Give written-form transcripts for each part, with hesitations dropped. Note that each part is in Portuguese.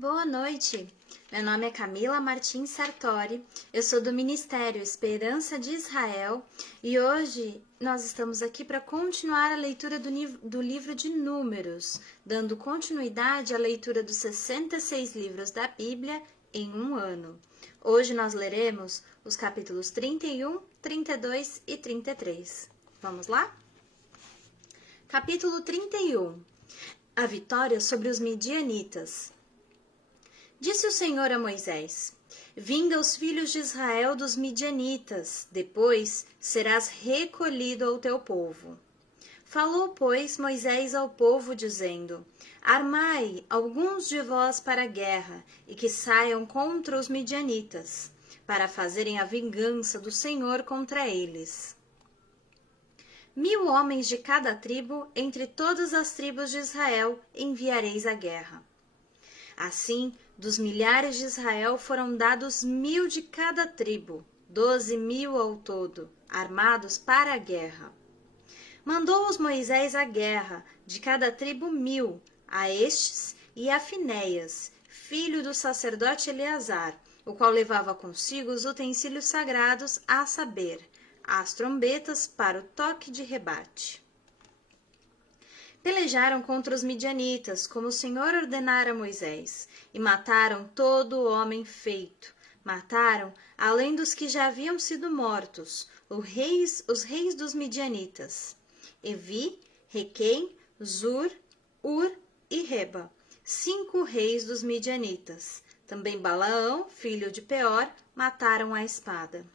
Boa noite, meu nome é Camila Martins Sartori, eu sou do Ministério Esperança de Israel e hoje nós estamos aqui para continuar a leitura do livro de Números, dando continuidade à leitura dos 66 livros da Bíblia em um ano. Hoje nós leremos os capítulos 31, 32 e 33. Vamos lá? Capítulo 31. A vitória sobre os midianitas. Disse o Senhor a Moisés: Vinga os filhos de Israel dos midianitas, depois serás recolhido ao teu povo. Falou, pois, Moisés ao povo, dizendo: Armai alguns de vós para a guerra, e que saiam contra os midianitas, para fazerem a vingança do Senhor contra eles. 1000 homens de cada tribo, entre todas as tribos de Israel, enviareis à guerra. Assim, dos milhares de Israel foram dados 1000 de cada tribo, 12.000 ao todo, armados para a guerra. Mandou-os Moisés à guerra, de cada tribo 1000, a estes e a Finéias, filho do sacerdote Eleazar, o qual levava consigo os utensílios sagrados, a saber, as trombetas para o toque de rebate. Pelejaram contra os midianitas, como o Senhor ordenara a Moisés, e mataram todo o homem feito. Mataram, além dos que já haviam sido mortos, os reis dos midianitas: Evi, Requém, Zur, Ur e Reba, 5 reis dos midianitas. Também Balaão, filho de Peor, mataram à espada.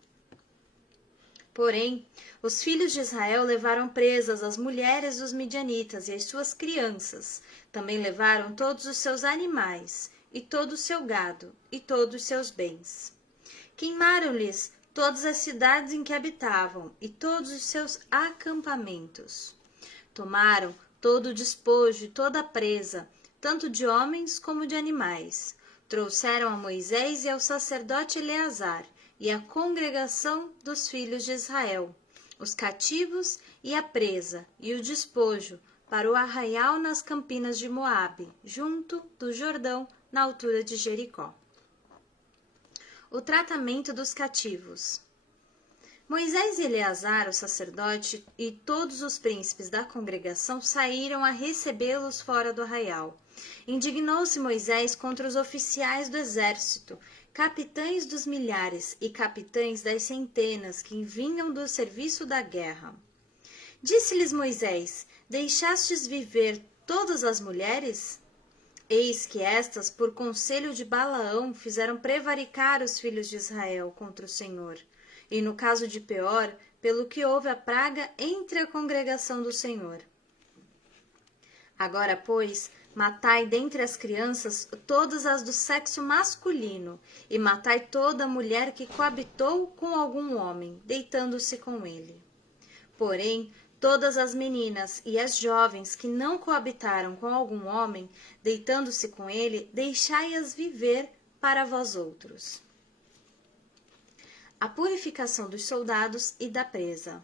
Porém, os filhos de Israel levaram presas as mulheres dos midianitas e as suas crianças. Também levaram todos os seus animais, e todo o seu gado, e todos os seus bens. Queimaram-lhes todas as cidades em que habitavam, e todos os seus acampamentos. Tomaram todo o despojo e toda a presa, tanto de homens como de animais. Trouxeram a Moisés e ao sacerdote Eleazar, e a congregação dos filhos de Israel, os cativos e a presa, e o despojo, para o arraial nas campinas de Moabe, junto do Jordão, na altura de Jericó. O tratamento dos cativos. Moisés e Eleazar, o sacerdote, e todos os príncipes da congregação saíram a recebê-los fora do arraial. Indignou-se Moisés contra os oficiais do exército, capitães dos milhares e capitães das centenas que vinham do serviço da guerra. Disse-lhes Moisés: Deixastes viver todas as mulheres? Eis que estas, por conselho de Balaão, fizeram prevaricar os filhos de Israel contra o Senhor. E no caso de Peor, pelo que houve a praga entre a congregação do Senhor. Agora, pois, matai dentre as crianças todas as do sexo masculino, e matai toda mulher que coabitou com algum homem, deitando-se com ele. Porém, todas as meninas e as jovens que não coabitaram com algum homem, deitando-se com ele, deixai-as viver para vós outros. A purificação dos soldados e da presa.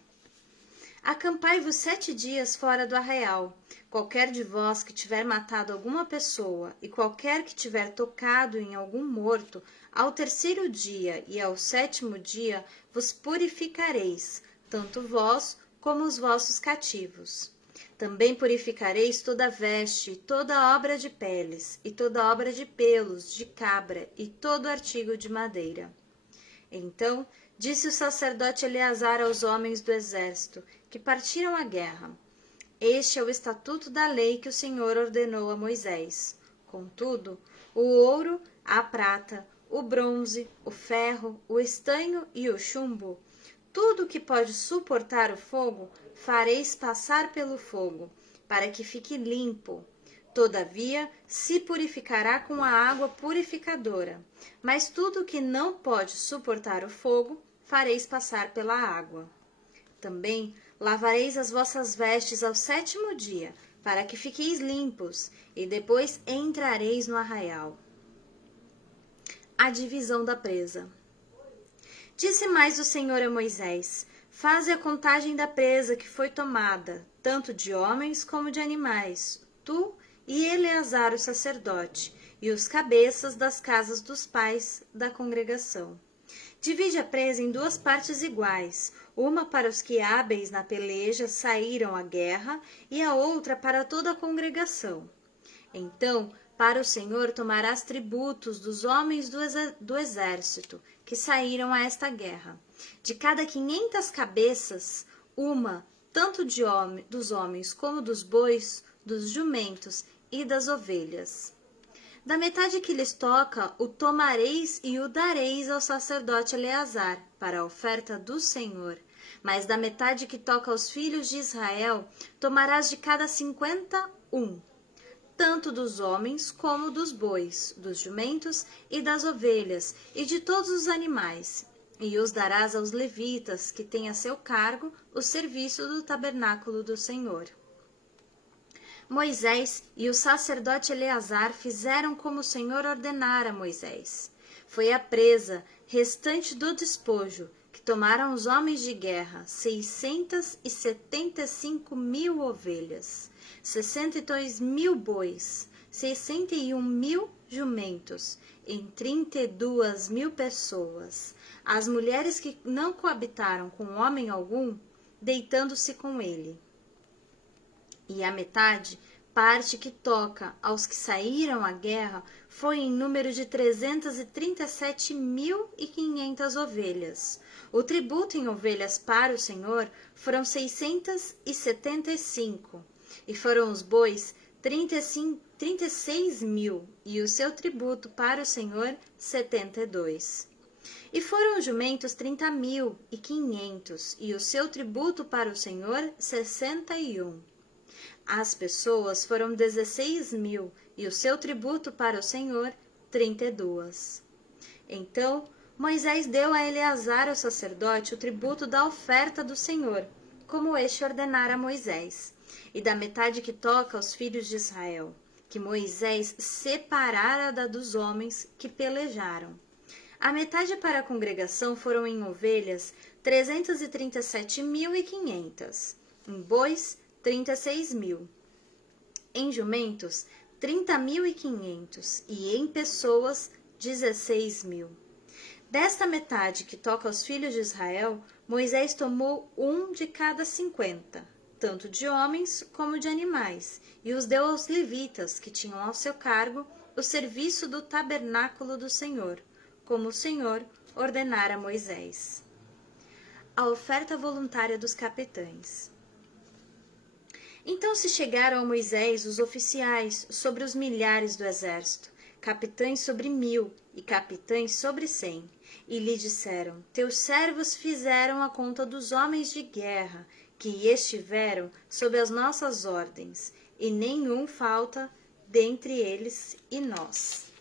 Acampai-vos 7 dias fora do arraial. Qualquer de vós que tiver matado alguma pessoa, e qualquer que tiver tocado em algum morto, ao 3º dia e ao 7º dia vos purificareis, tanto vós como os vossos cativos. Também purificareis toda veste, toda obra de peles, e toda obra de pelos, de cabra, e todo artigo de madeira. Então disse o sacerdote Eleazar aos homens do exército, que partiram à guerra: Este é o estatuto da lei que o Senhor ordenou a Moisés. Contudo, o ouro, a prata, o bronze, o ferro, o estanho e o chumbo, tudo que pode suportar o fogo, fareis passar pelo fogo, para que fique limpo. Todavia, se purificará com a água purificadora. Mas tudo que não pode suportar o fogo, fareis passar pela água. Também lavareis as vossas vestes ao 7º dia, para que fiqueis limpos, e depois entrareis no arraial. A divisão da presa. Disse mais o Senhor a Moisés: Faze a contagem da presa que foi tomada, tanto de homens como de animais, tu e Eleazar o sacerdote, e os cabeças das casas dos pais da congregação. Divide a presa em 2 partes iguais, uma para os que hábeis na peleja saíram à guerra, e a outra para toda a congregação. Então, para o Senhor tomarás tributos dos homens do exército, que saíram a esta guerra. De cada 500 cabeças, uma, tanto dos homens como dos bois, dos jumentos e das ovelhas. Da metade que lhes toca, o tomareis e o dareis ao sacerdote Eleazar, para a oferta do Senhor. Mas da metade que toca aos filhos de Israel, tomarás de cada 51, tanto dos homens como dos bois, dos jumentos e das ovelhas, e de todos os animais, e os darás aos levitas, que têm a seu cargo o serviço do tabernáculo do Senhor. Moisés e o sacerdote Eleazar fizeram como o Senhor ordenara a Moisés. Foi a presa restante do despojo que tomaram os homens de guerra, 675.000 ovelhas, 62.000 bois, 61.000 jumentos, em 32.000 pessoas. As mulheres que não coabitaram com homem algum, deitando-se com ele. E a metade, parte que toca aos que saíram à guerra, foi em número de 337.500 ovelhas. O tributo em ovelhas para o Senhor foram 675, e foram os bois 36.000, e o seu tributo para o Senhor 72. E foram os jumentos 30.500, e o seu tributo para o Senhor 61. As pessoas foram 16.000, e o seu tributo para o Senhor 32. Então Moisés deu a Eleazar, o sacerdote, o tributo da oferta do Senhor, como este ordenara a Moisés, e da metade que toca aos filhos de Israel, que Moisés separara da dos homens que pelejaram. A metade para a congregação foram em ovelhas 337.500, em bois 36.000, em jumentos 30.500 e em pessoas 16.000. Desta metade que toca aos filhos de Israel, Moisés tomou um de cada 50, tanto de homens como de animais, e os deu aos levitas, que tinham ao seu cargo o serviço do tabernáculo do Senhor, como o Senhor ordenara a Moisés. A oferta voluntária dos capitães. Então se chegaram a Moisés os oficiais sobre os milhares do exército, capitães sobre 1.000 e capitães sobre 100, e lhe disseram: Teus servos fizeram a conta dos homens de guerra que estiveram sob as nossas ordens, e nenhum falta dentre eles e nós.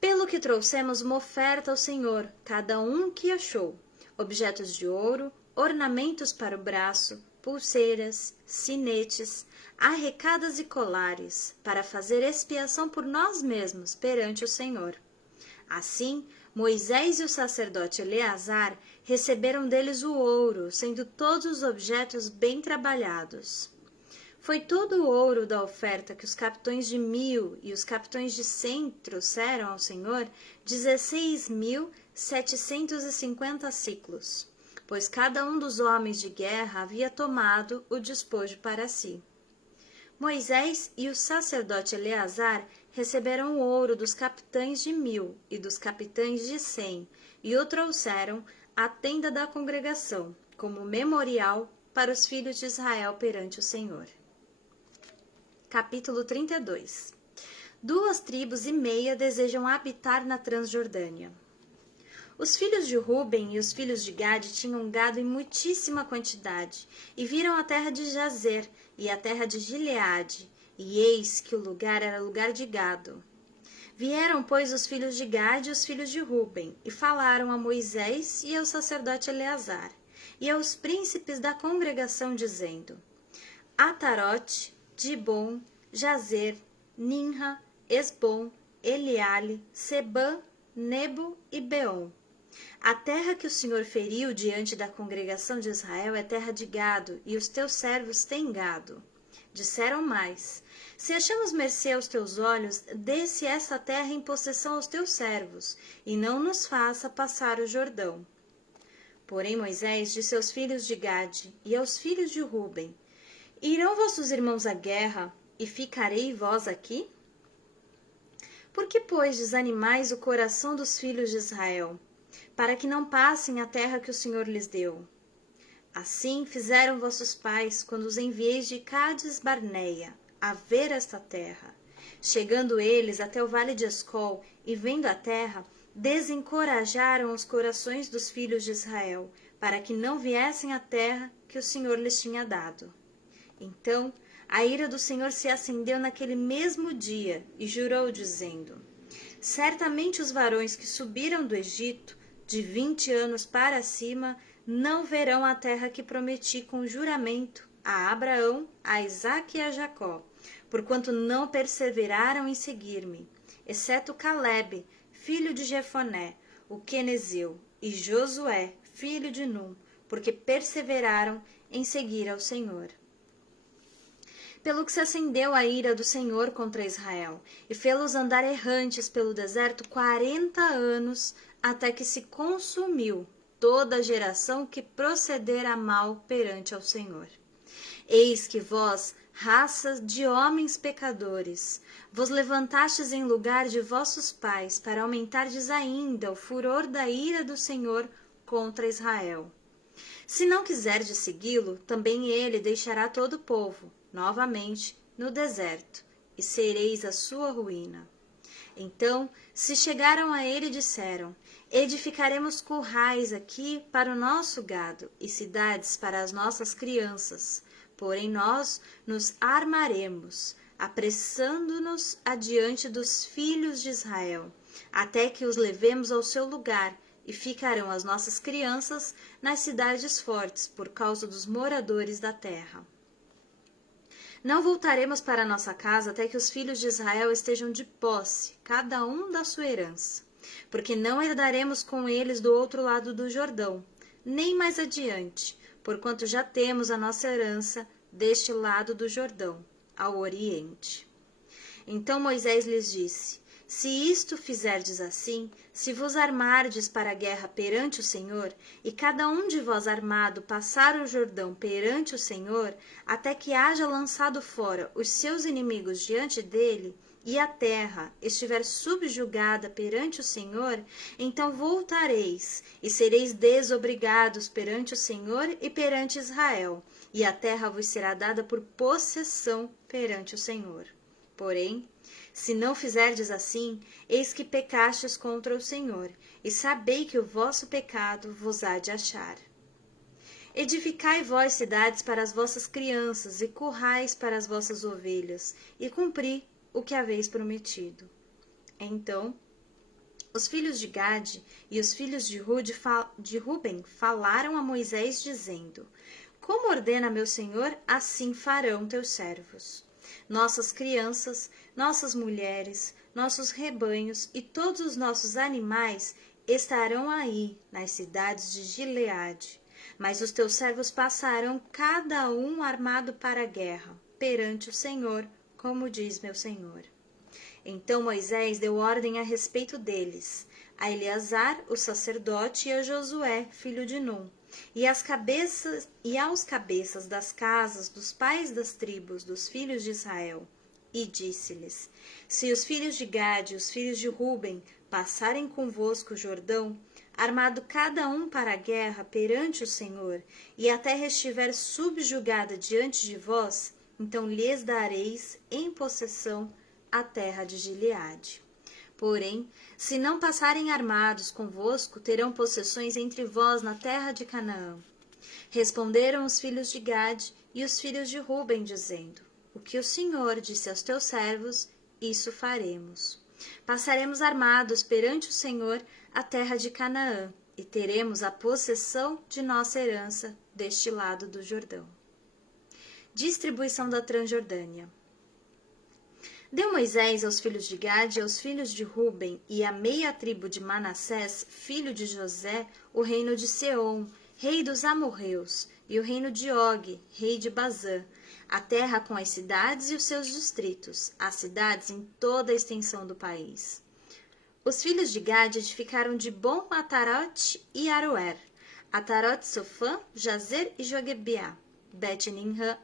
Pelo que trouxemos uma oferta ao Senhor, cada um que achou, objetos de ouro, ornamentos para o braço, pulseiras, sinetes, arrecadas e colares, para fazer expiação por nós mesmos perante o Senhor. Assim, Moisés e o sacerdote Eleazar receberam deles o ouro, sendo todos os objetos bem trabalhados. Foi todo o ouro da oferta que os capitães de 1.000 e os capitães de 100 trouxeram ao Senhor 16.750 siclos, pois cada um dos homens de guerra havia tomado o despojo para si. Moisés e o sacerdote Eleazar receberam o ouro dos capitães de 1.000 e dos capitães de 100, e o trouxeram à tenda da congregação, como memorial para os filhos de Israel perante o Senhor. Capítulo 32. 2,5 tribos desejam habitar na Transjordânia. Os filhos de Ruben e os filhos de Gade tinham gado em muitíssima quantidade, e viram a terra de Jazer e a terra de Gileade, e eis que o lugar era lugar de gado. Vieram, pois, os filhos de Gade e os filhos de Ruben, e falaram a Moisés e ao sacerdote Eleazar, e aos príncipes da congregação, dizendo: Atarote, Dibon, Jazer, Ninra, Esbom, Eleale, Sebã, Nebo e Beom. A terra que o Senhor feriu diante da congregação de Israel é terra de gado, e os teus servos têm gado. Disseram mais: se achamos mercê aos teus olhos, dê-se esta terra em possessão aos teus servos, e não nos faça passar o Jordão. Porém Moisés disse aos filhos de Gade e aos filhos de Ruben: irão vossos irmãos à guerra, e ficarei vós aqui? Por que, pois, desanimais o coração dos filhos de Israel, para que não passem a terra que o Senhor lhes deu? Assim fizeram vossos pais, quando os enviei de Cades Barneia a ver esta terra. Chegando eles até o vale de Escol e vendo a terra, desencorajaram os corações dos filhos de Israel, para que não viessem à terra que o Senhor lhes tinha dado. Então a ira do Senhor se acendeu naquele mesmo dia e jurou, dizendo: certamente os varões que subiram do Egito, de 20 anos para cima, não verão a terra que prometi com juramento a Abraão, a Isaque e a Jacó, porquanto não perseveraram em seguir-me, exceto Calebe, filho de Jefoné, o quenezeu, e Josué, filho de Num, porque perseveraram em seguir ao Senhor. Pelo que se acendeu a ira do Senhor contra Israel, e fê-los andar errantes pelo deserto 40 anos, até que se consumiu toda a geração que procedera mal perante ao Senhor. Eis que vós, raça de homens pecadores, vos levantastes em lugar de vossos pais, para aumentardes ainda o furor da ira do Senhor contra Israel. Se não quiserdes segui-lo, também ele deixará todo o povo, novamente, no deserto, e sereis a sua ruína. Então se chegaram a ele e disseram: edificaremos currais aqui para o nosso gado e cidades para as nossas crianças. Porém nós nos armaremos, apressando-nos adiante dos filhos de Israel, até que os levemos ao seu lugar, e ficarão as nossas crianças nas cidades fortes, por causa dos moradores da terra. Não voltaremos para nossa casa até que os filhos de Israel estejam de posse, cada um da sua herança, porque não herdaremos com eles do outro lado do Jordão, nem mais adiante, porquanto já temos a nossa herança deste lado do Jordão, ao oriente. Então Moisés lhes disse: se isto fizerdes assim, se vos armardes para a guerra perante o Senhor, e cada um de vós armado passar o Jordão perante o Senhor, até que haja lançado fora os seus inimigos diante dele, e a terra estiver subjugada perante o Senhor, então voltareis, e sereis desobrigados perante o Senhor e perante Israel, e a terra vos será dada por possessão perante o Senhor. Porém, se não fizerdes assim, eis que pecastes contra o Senhor, e sabei que o vosso pecado vos há de achar. Edificai vós cidades para as vossas crianças, e currais para as vossas ovelhas, e cumpri o que haveis prometido. Então os filhos de Gade e os filhos de Ruben falaram a Moisés, dizendo: como ordena meu senhor, assim farão teus servos. Nossas crianças, nossas mulheres, nossos rebanhos e todos os nossos animais estarão aí, nas cidades de Gileade. Mas os teus servos passarão, cada um armado para a guerra, perante o Senhor, como diz meu senhor. Então Moisés deu ordem a respeito deles, a Eleazar, o sacerdote, e a Josué, filho de Num, e aos cabeças das casas dos pais das tribos dos filhos de Israel, e disse-lhes: se os filhos de Gade e os filhos de Ruben passarem convosco o Jordão, armado cada um para a guerra perante o Senhor, e a terra estiver subjugada diante de vós, então lhes dareis em possessão a terra de Gileade. Porém, se não passarem armados convosco, terão possessões entre vós na terra de Canaã. Responderam os filhos de Gade e os filhos de Ruben, dizendo: o que o Senhor disse aos teus servos, isso faremos. Passaremos armados perante o Senhor a terra de Canaã, e teremos a possessão de nossa herança deste lado do Jordão. Distribuição da Transjordânia. Deu Moisés aos filhos de Gade e aos filhos de Ruben e à meia tribo de Manassés, filho de José, o reino de Seom, rei dos amorreus, e o reino de Og, rei de Bazã, a terra com as cidades e os seus distritos, as cidades em toda a extensão do país. Os filhos de Gade edificaram Dibon, Atarote e Aroer, Atarote, Sofã, Jazer e Jogebiá, Bet-Ninra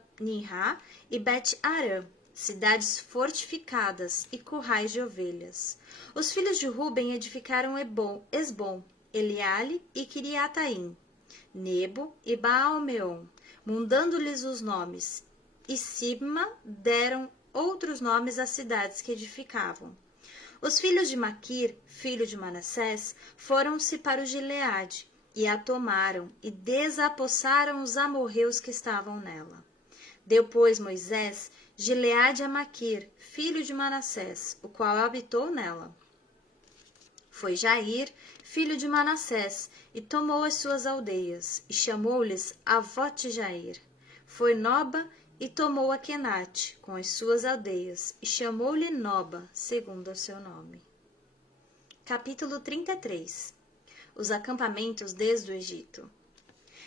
e Bet-Arã, cidades fortificadas e currais de ovelhas. Os filhos de Ruben edificaram Esbom, Eliale e Quiriataim, Nebo e Baal-meon, mudando-lhes os nomes, e Sibma deram outros nomes às cidades que edificavam. Os filhos de Maquir, filho de Manassés, foram-se para o Gileade, e a tomaram, e desapossaram os amorreus que estavam nela. Deu, pois, Moisés Gileade a Maquir, filho de Manassés, o qual habitou nela. Foi Jair, filho de Manassés, e tomou as suas aldeias, e chamou-lhes Avote-Jair. Foi Noba, e tomou a Quenate, com as suas aldeias, e chamou-lhe Noba, segundo o seu nome. Capítulo 33. Os acampamentos desde o Egito.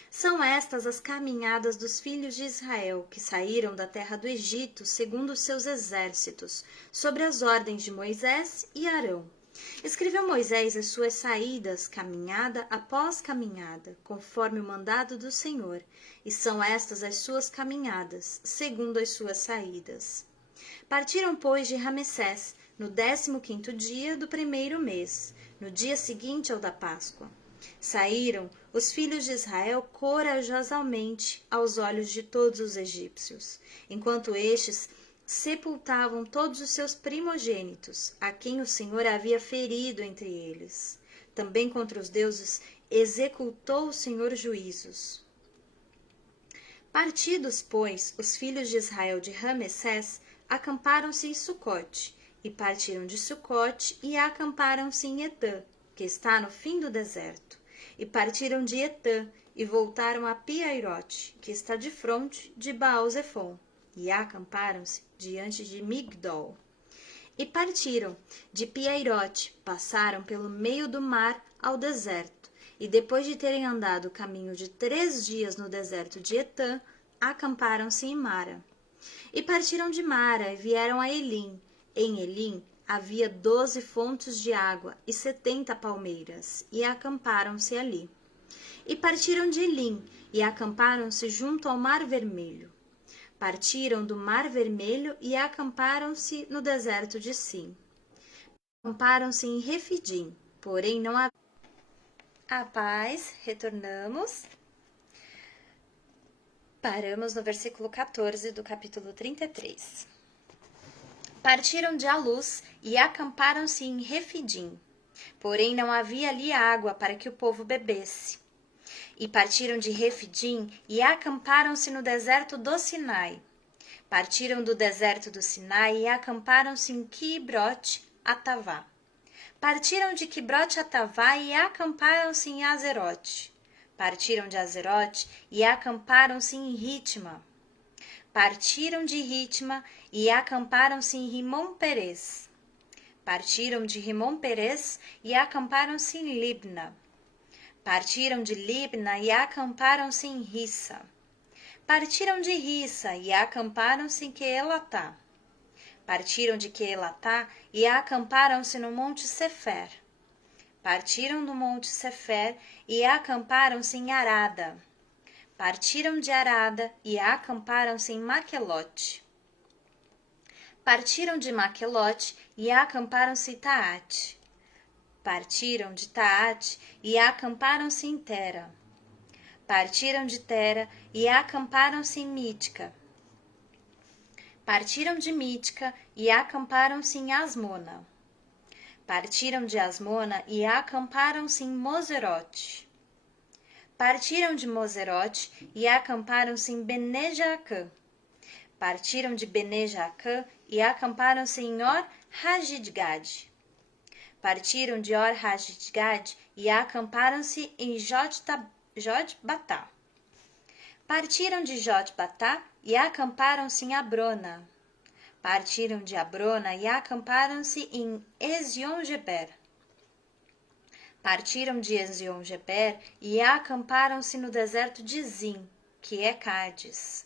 São estas as caminhadas dos filhos de Israel, que saíram da terra do Egito, segundo os seus exércitos, sobre as ordens de Moisés e Arão. Escreveu Moisés as suas saídas, caminhada após caminhada, conforme o mandado do Senhor, e são estas as suas caminhadas, segundo as suas saídas. Partiram, pois, de Ramessés, no 15º dia do 1º mês, no dia seguinte ao da Páscoa. Saíram os filhos de Israel corajosamente aos olhos de todos os egípcios, enquanto estes sepultavam todos os seus primogênitos, a quem o Senhor havia ferido entre eles. Também contra os deuses executou o Senhor juízos. Partidos, pois, os filhos de Israel de Ramessés, acamparam-se em Sucote, e partiram de Sucote e acamparam-se em Etã, que está no fim do deserto. E partiram de Etã e voltaram a Piairote, que está de fronte de Baal-Zefon, e acamparam-se diante de Migdol. E partiram de Piairote, passaram pelo meio do mar ao deserto, e depois de terem andado o caminho de 3 dias no deserto de Etã, acamparam-se em Mara. E partiram de Mara e vieram a Elim. Em Elim havia 12 fontes de água e 70 palmeiras, e acamparam-se ali. E partiram de Elim e acamparam-se junto ao Mar Vermelho. Partiram do Mar Vermelho e acamparam-se no deserto de Sim. Acamparam-se em Refidim, porém não havia... A paz, retornamos. Paramos no versículo 14 do capítulo 33. Partiram de Alus e acamparam-se em Refidim, porém não havia ali água para que o povo bebesse. E partiram de Refidim e acamparam-se no deserto do Sinai. Partiram do deserto do Sinai e acamparam-se em Quibrote-Atavá. Partiram de Quibrote-Atavá e acamparam-se em Azerote. Partiram de Azerote e acamparam-se em Ritma. Partiram de Ritma e acamparam-se em Rimon-Perez. Partiram de Rimon-Perez e acamparam-se em Libna. Partiram de Libna e acamparam-se em Rissa. Partiram de Rissa e acamparam-se em Queelatá. Partiram de Queelatá e acamparam-se no Monte Sefer. Partiram do Monte Sefer e acamparam-se em Arada. Partiram de Arada e acamparam-se em Maquelote. Partiram de Maquelote e acamparam-se em Taate. Partiram de Taate e acamparam-se em Tera. Partiram de Tera e acamparam-se em Mítica. Partiram de Mítica e acamparam-se em Asmona. Partiram de Asmona e acamparam-se em Moserote. Partiram de Moserote e acamparam-se em Bene-Jaacã. Partiram de Bene-Jaacã e acamparam-se em Or-Hagidgad. Partiram de Or-Hagidgad e acamparam-se em Jotbatá. Partiram de Jotbatá e acamparam-se em Abrona. Partiram de Abrona e acamparam-se em Ezion-Geber. Partiram de Ezion-Geber e acamparam-se no deserto de Zim, que é Cádiz.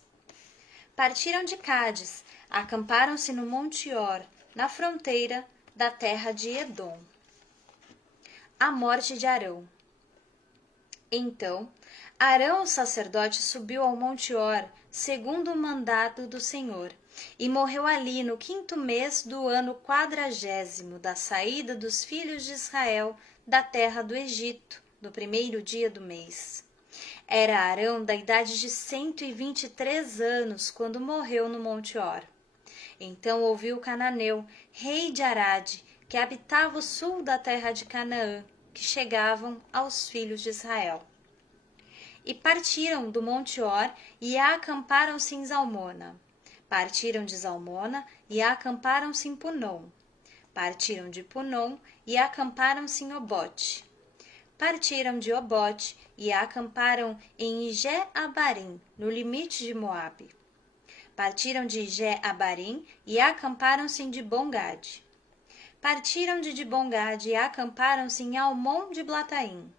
partiram de Cádiz, acamparam-se no Monte Or, na fronteira da terra de Edom. A morte de Arão. Então, Arão, o sacerdote, subiu ao Monte Or, segundo o mandado do Senhor, e morreu ali no 5º mês do ano 40º da saída dos filhos de Israel da terra do Egito, no 1º dia do mês. Era Arão da idade de 123 anos quando morreu no Monte Or. Então ouviu Cananeu, rei de Arade, que habitava o sul da terra de Canaã, que chegavam aos filhos de Israel. E partiram do Monte Or e acamparam-se em Zalmona. Partiram de Zalmona e acamparam-se em Punom. Partiram de Punom e acamparam-se em Obote. Partiram de Obote e acamparam em Ijé-Abarim, no limite de Moabe. Partiram de Ijé-Abarim e acamparam-se em Dibongade. Partiram de Dibongade e acamparam-se em Almon de Blataim.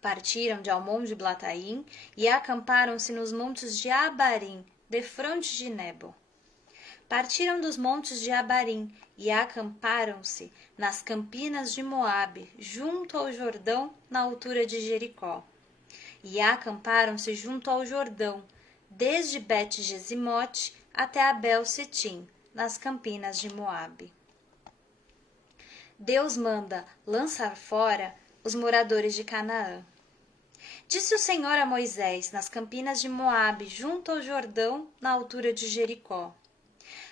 Partiram de Almon de Blataim e acamparam-se nos montes de Abarim, defronte de Nebo. Partiram dos montes de Abarim e acamparam-se nas campinas de Moabe, junto ao Jordão, na altura de Jericó. E acamparam-se junto ao Jordão, desde Bet-Gesimote até Abel-Setim, nas campinas de Moabe. Deus manda lançar fora os moradores de Canaã. Disse o Senhor a Moisés, nas campinas de Moabe, junto ao Jordão, na altura de Jericó: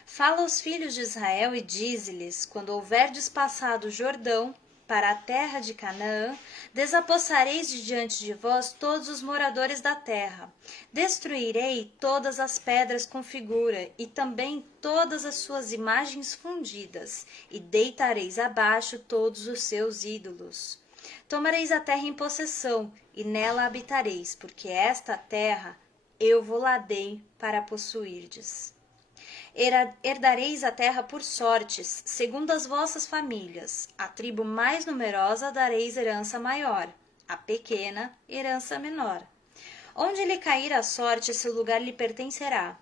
Fala aos filhos de Israel e dize-lhes, quando houverdes passado o Jordão para a terra de Canaã, desapossareis de diante de vós todos os moradores da terra. Destruirei todas as pedras com figura e também todas as suas imagens fundidas, e deitareis abaixo todos os seus ídolos. Tomareis a terra em possessão, e nela habitareis, porque esta terra eu vou lá dei para possuirdes. Herdareis a terra por sortes, segundo as vossas famílias. A tribo mais numerosa dareis herança maior, a pequena herança menor. Onde lhe cair a sorte, esse lugar lhe pertencerá.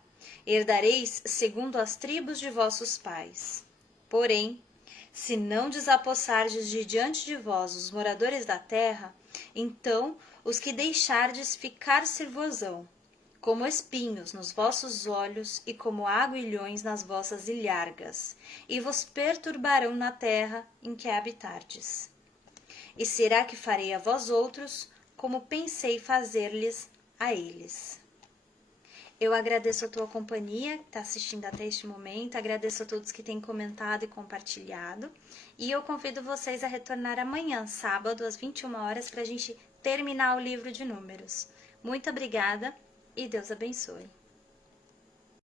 Herdareis segundo as tribos de vossos pais. Porém, se não desapossardes de diante de vós os moradores da terra, então os que deixardes ficar ser-vos-ão, como espinhos nos vossos olhos e como aguilhões nas vossas ilhargas, e vos perturbarão na terra em que habitardes. E será que farei a vós outros, como pensei fazer-lhes a eles. Eu agradeço a tua companhia, que está assistindo até este momento, agradeço a todos que têm comentado e compartilhado, e eu convido vocês a retornar amanhã, sábado, às 21 horas, para a gente terminar o livro de Números. Muito obrigada! E Deus abençoe.